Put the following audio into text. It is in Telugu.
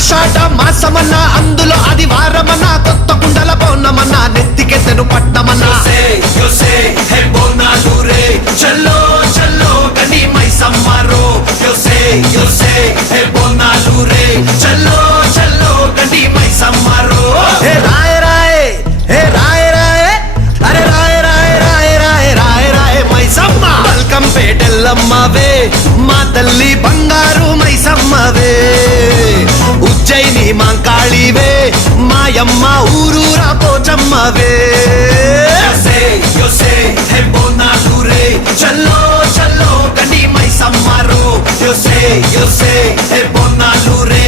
ఆషాఢ మాసమన్న అందులో ఆదివారమన్న కొత్త కుండల పౌర్ణమన్న నెత్తికెత్తెను పట్టమన్న చల్లో చల్లో గని మైసమ్మరో యోసే హే బోనాలు రే చల్లో చల్లో గని మైసమ్మరో హే రాయ రాయ హే రాయ రాయ అరే రాయ రాయ రాయ రాయ రాయ రాయ మైసమ్మ బల్కం పేటెల్లమ్మవే మా తల్లి బంగారు మైసమ్మవే ఉజ్జయిని మాంకాళివే మాయమ్మ ఊరూరా పోచమ్మవే యోసే హే బోనాలు రే చల్లో చల్లో గని మైసమ్మరో యోసే హే బోనాలు రే